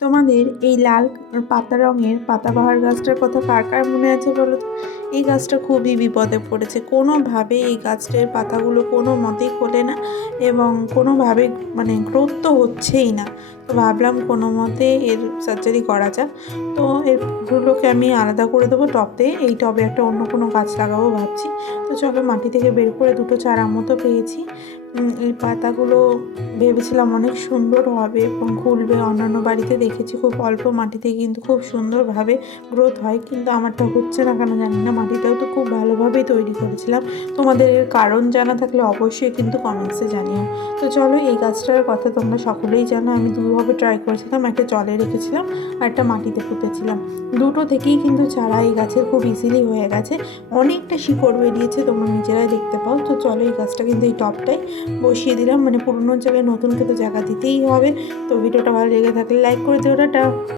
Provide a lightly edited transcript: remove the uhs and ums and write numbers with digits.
তোমাদের এই লাল পাতা রঙের পাতাবাহার গাছটার কথা কার কার মনে আছে বলো তো? এই গাছটা খুবই বিপদে পড়েছে, কোনোভাবে এই গাছটার পাতাগুলো কোনো মতেই খোলে না এবং কোনোভাবে গ্রোথ তো হচ্ছেই না। তো ভাবলাম কোনো মতে এর সার্জারি করা যাক। তো এরগুলোকে আমি আলাদা করে দেবো টবে, এই টবে একটা অন্য কোনো গাছ লাগাবো ভাবছি। তো চলো মাটি থেকে বের করে দুটো চারা মতো পেয়েছি। এই পাতাগুলো ভেবেছিলাম অনেক সুন্দর হবে এবং খুলবে। অন্যান্য বাড়িতে দেখেছি খুব অল্প মাটিতে কিন্তু খুব সুন্দরভাবে গ্রোথ হয়, কিন্তু আমারটা হচ্ছে না কেন জানি না। মাটিটাও তো খুব ভালোভাবেই তৈরি করেছিলাম। তোমাদের এর কারণ জানা থাকলে অবশ্যই কিন্তু কমেন্টসে জানিও। তো চলো, এই গাছটার কথা তোমরা সকলেই জানো, আমি দুভাবে ট্রাই করেছিলাম, একটা জলে রেখেছিলাম আর একটা মাটিতে পুঁতেছিলাম। দুটো থেকেই কিন্তু চারা এই গাছের খুব ইজিলি হয়ে গেছে, অনেকটা শিকড় বেরিয়েছে, তোমরা নিজেরাই দেখতে পাও। তো চলো, এই গাছটা কিন্তু এই টবটাই বসিয়ে দিলাম, পুরোনো জায়গায় নতুনকে তো জায়গা দিতেই হবে। তো ভিডিওটা ভালো লেগে থাকলে লাইক করে দিও, টাটা।